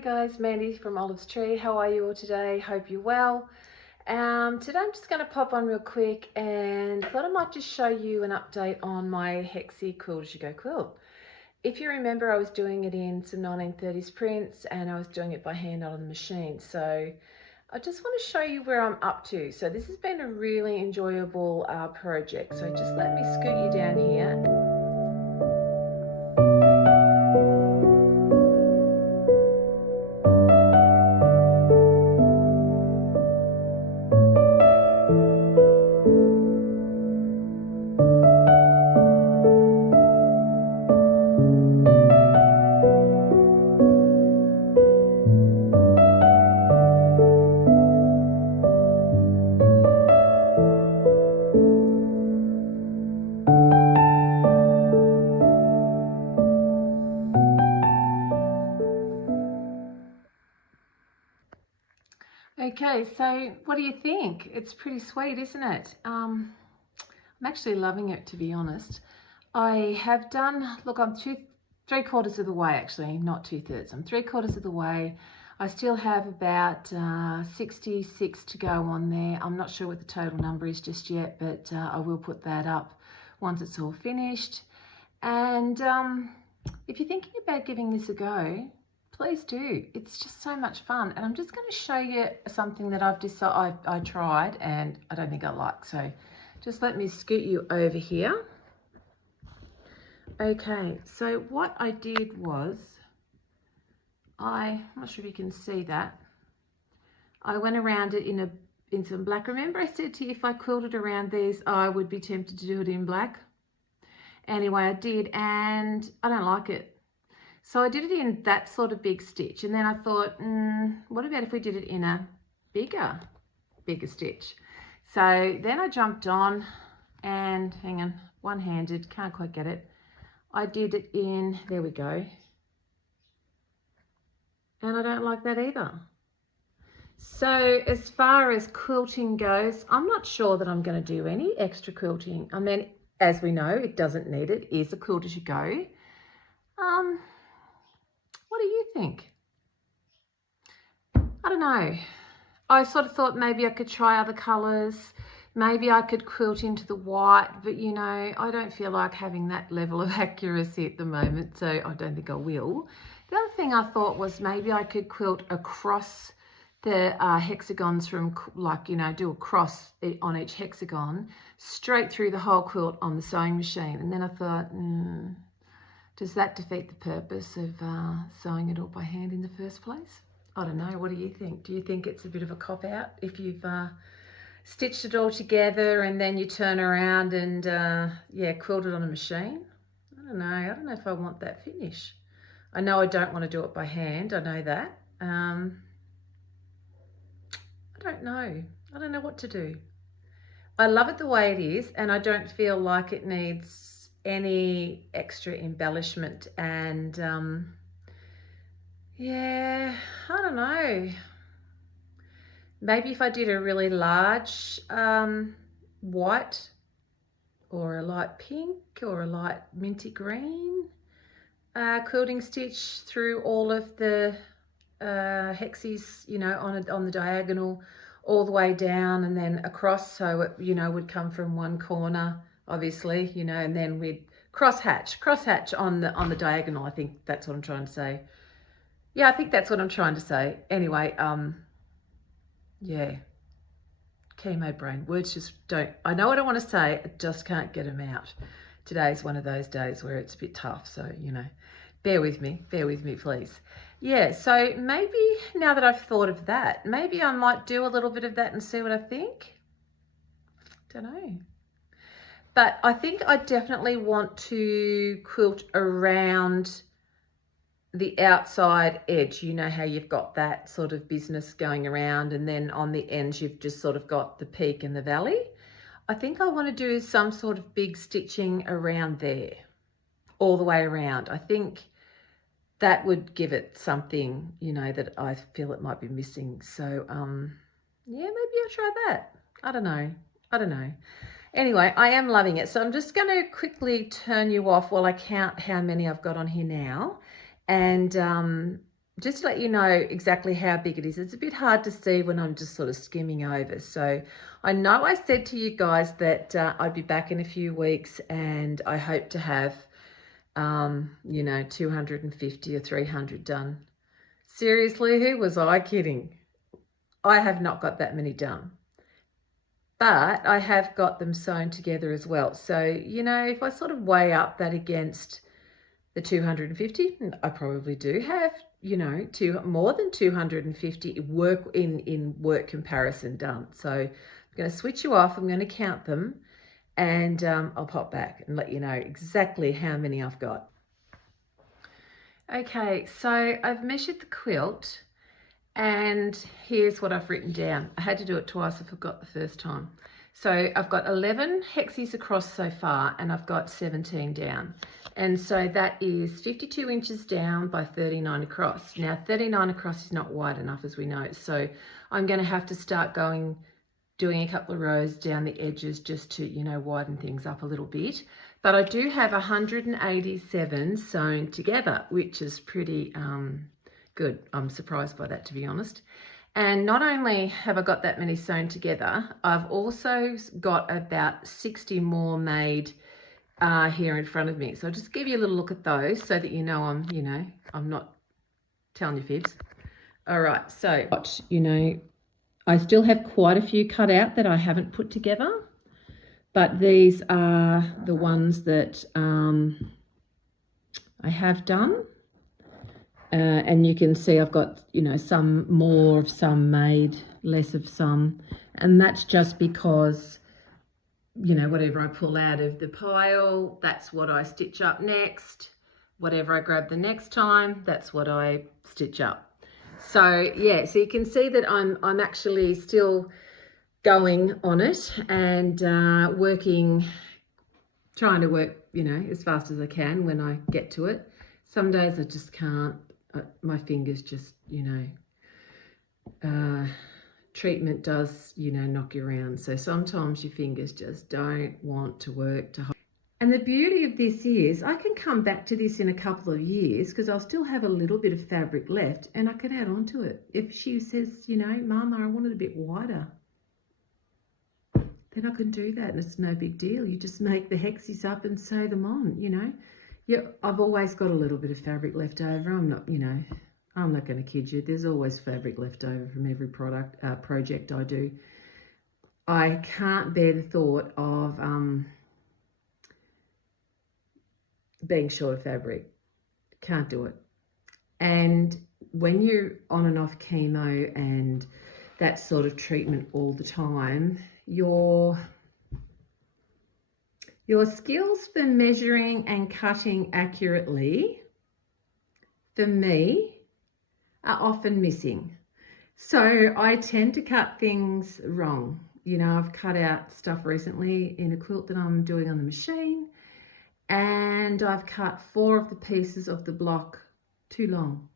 guys, Mandy from Olive's Tree. How are you all today? Hope you're well. Today I'm just going to pop on real quick and thought I might just show you an update on my Hexi Quilt As You Go quilt. If you remember, I was doing it in some 1930s prints and I was doing it by hand on the machine. So I just want to show you where I'm up to. So this has been a really enjoyable project. So just let me scoot you down here. Okay, so what do you think? It's pretty sweet, isn't it? I'm actually loving it, to be honest. I have done, look, I'm three quarters of the way, actually, not 2/3. I'm 3/4 of the way. I still have about 66 to go on there. I'm not sure what the total number is just yet, but I will put that up once it's all finished. And if you're thinking about giving this a go, please do. It's just so much fun. And I'm just going to show you something that I've decided I tried and I don't think I like. So just let me scoot you over here. Okay, so what I did was, I'm not sure if you can see that. I went around it in some black. Remember I said to you if I quilted around these, I would be tempted to do it in black. Anyway, I did and I don't like it. So I did it in that sort of big stitch, and then I thought, what about if we did it in a bigger stitch? So then I jumped on and, hang on, one-handed, can't quite get it. I did it in, there we go. And I don't like that either. So as far as quilting goes, I'm not sure that I'm going to do any extra quilting. I mean, as we know, it doesn't need it. It is a quilt as you go. What do you think? I don't know. I sort of thought maybe I could try other colours. Maybe I could quilt into the white, but you know, I don't feel like having that level of accuracy at the moment, so I don't think I will. The other thing I thought was maybe I could quilt across the hexagons from, like, you know, do a cross on each hexagon straight through the whole quilt on the sewing machine. And then I thought, does that defeat the purpose of sewing it all by hand in the first place? I don't know. What do you think? Do you think it's a bit of a cop-out if you've stitched it all together and then you turn around and, yeah, quilt it on a machine? I don't know. I don't know if I want that finish. I know I don't want to do it by hand. I know that. I don't know. I don't know what to do. I love it the way it is, and I don't feel like it needs any extra embellishment. And yeah, I don't know, maybe if I did a really large white or a light pink or a light minty green quilting stitch through all of the hexes, you know, on the diagonal all the way down and then across, so it, you know, would come from one corner, obviously, you know, and then we'd cross hatch on the diagonal. I think that's what I'm trying to say. Yeah, I think that's what I'm trying to say. Anyway, yeah, chemo brain, words just don't, I know what I want to say, I just can't get them out. Today's one of those days where it's a bit tough, so, you know, bear with me, please. Yeah, so maybe now that I've thought of that, maybe I might do a little bit of that and see what I think. Don't know. But I think I definitely want to quilt around the outside edge. You know how you've got that sort of business going around, and then on the ends you've just sort of got the peak and the valley. I think I want to do some sort of big stitching around there, all the way around. I think that would give it something, you know, that I feel it might be missing. So yeah, maybe I'll try that. I don't know. Anyway, I am loving it. So I'm just going to quickly turn you off while I count how many I've got on here now. And just to let you know exactly how big it is. It's a bit hard to see when I'm just sort of skimming over. So I know I said to you guys that I'd be back in a few weeks, and I hope to have, you know, 250 or 300 done. Seriously, who was I kidding? I have not got that many done. But I have got them sewn together as well. So, you know, if I sort of weigh up that against the 250, I probably do have, you know, more than 250 in work comparison done. So I'm going to switch you off. I'm going to count them, and I'll pop back and let you know exactly how many I've got. Okay, so I've measured the quilt, and here's what I've written down. I had to do it twice. I forgot the first time. So I've got 11 hexes across so far, and I've got 17 down. And so that is 52 inches down by 39 across. Now 39 across is not wide enough, as we know. So I'm going to have to start doing a couple of rows down the edges just to, you know, widen things up a little bit. But I do have 187 sewn together, which is pretty good. I'm surprised by that, to be honest. And not only have I got that many sewn together, I've also got about 60 more made here in front of me. So I'll just give you a little look at those so that you know I'm not telling you fibs. All right, so, you know, I still have quite a few cut out that I haven't put together, but these are the ones that I have done. And you can see I've got, you know, some more of some made, less of some. And that's just because, you know, whatever I pull out of the pile, that's what I stitch up next. Whatever I grab the next time, that's what I stitch up. So, yeah, so you can see that I'm actually still going on it and trying to work, you know, as fast as I can when I get to it. Some days I just can't. My fingers just, you know, treatment does, you know, knock you around. So sometimes your fingers just don't want to work to hold. And the beauty of this is I can come back to this in a couple of years because I'll still have a little bit of fabric left and I can add on to it. If she says, you know, Mama, I want it a bit wider, then I can do that and it's no big deal. You just make the hexes up and sew them on, you know. Yeah, I've always got a little bit of fabric left over. I'm not, you know, I'm not going to kid you. There's always fabric left over from every project I do. I can't bear the thought of being short of fabric. Can't do it. And when you're on and off chemo and that sort of treatment all the time, your skills for measuring and cutting accurately, for me, are often missing. So I tend to cut things wrong. You know, I've cut out stuff recently in a quilt that I'm doing on the machine, and I've cut 4 of the pieces of the block too long.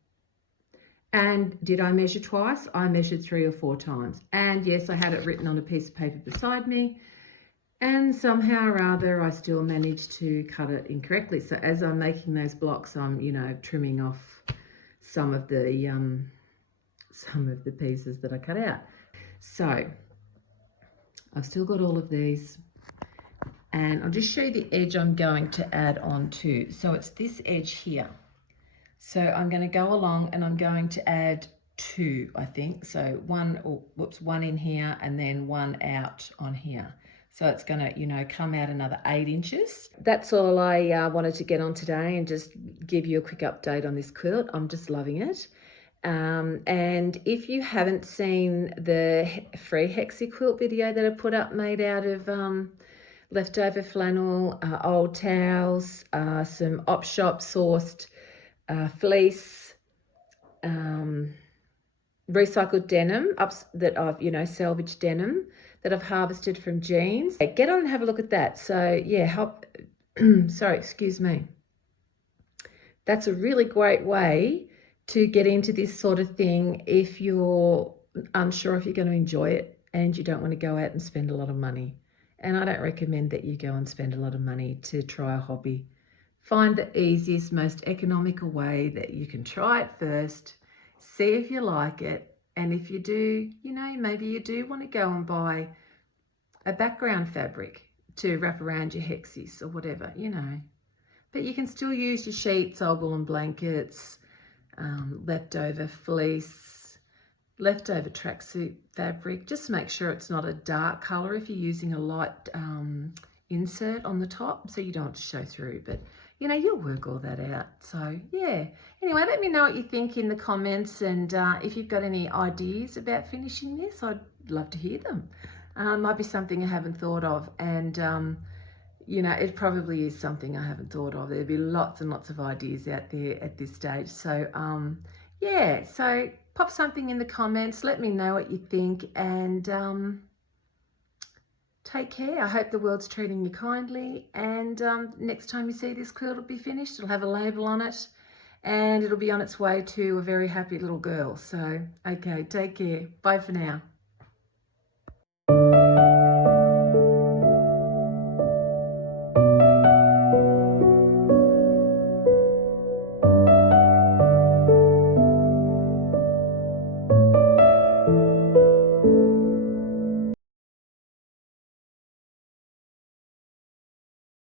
And did I measure twice? I measured 3 or 4 times. And yes, I had it written on a piece of paper beside me. And somehow or other, I still managed to cut it incorrectly. So as I'm making those blocks, I'm, you know, trimming off some of the pieces that I cut out. So I've still got all of these. And I'll just show you the edge I'm going to add on to. So it's this edge here. So I'm going to go along and I'm going to add 2, I think. So one in here and then 1 out on here. So it's going to, you know, come out another 8 inches. That's all I wanted to get on today and just give you a quick update on this quilt. I'm just loving it. And if you haven't seen the free Hexi quilt video that I put up made out of leftover flannel, old towels, some op shop sourced fleece, recycled denim that I've, you know, salvaged denim that I've harvested from jeans. Get on and have a look at that. So yeah, sorry, excuse me. That's a really great way to get into this sort of thing if you're unsure if you're going to enjoy it and you don't want to go out and spend a lot of money. And I don't recommend that you go and spend a lot of money to try a hobby. Find the easiest, most economical way that you can try it first See if you like it, and if you do, you know, maybe you do want to go and buy a background fabric to wrap around your Hexis or whatever, you know. But you can still use your sheets, old woolen blankets, leftover fleece, leftover tracksuit fabric. Just make sure it's not a dark colour if you're using a light insert on the top, so you don't have to show through. But you know, you'll work all that out. So yeah, anyway, let me know what you think in the comments, and if you've got any ideas about finishing this, I'd love to hear them. Might be something I haven't thought of, and you know, it probably is something I haven't thought of. There'll be lots and lots of ideas out there at this stage. So yeah, so pop something in the comments, let me know what you think, and take care. I hope the world's treating you kindly, and next time you see this quilt will be finished. It'll have a label on it, and it'll be on its way to a very happy little girl. So okay, take care. Bye for now.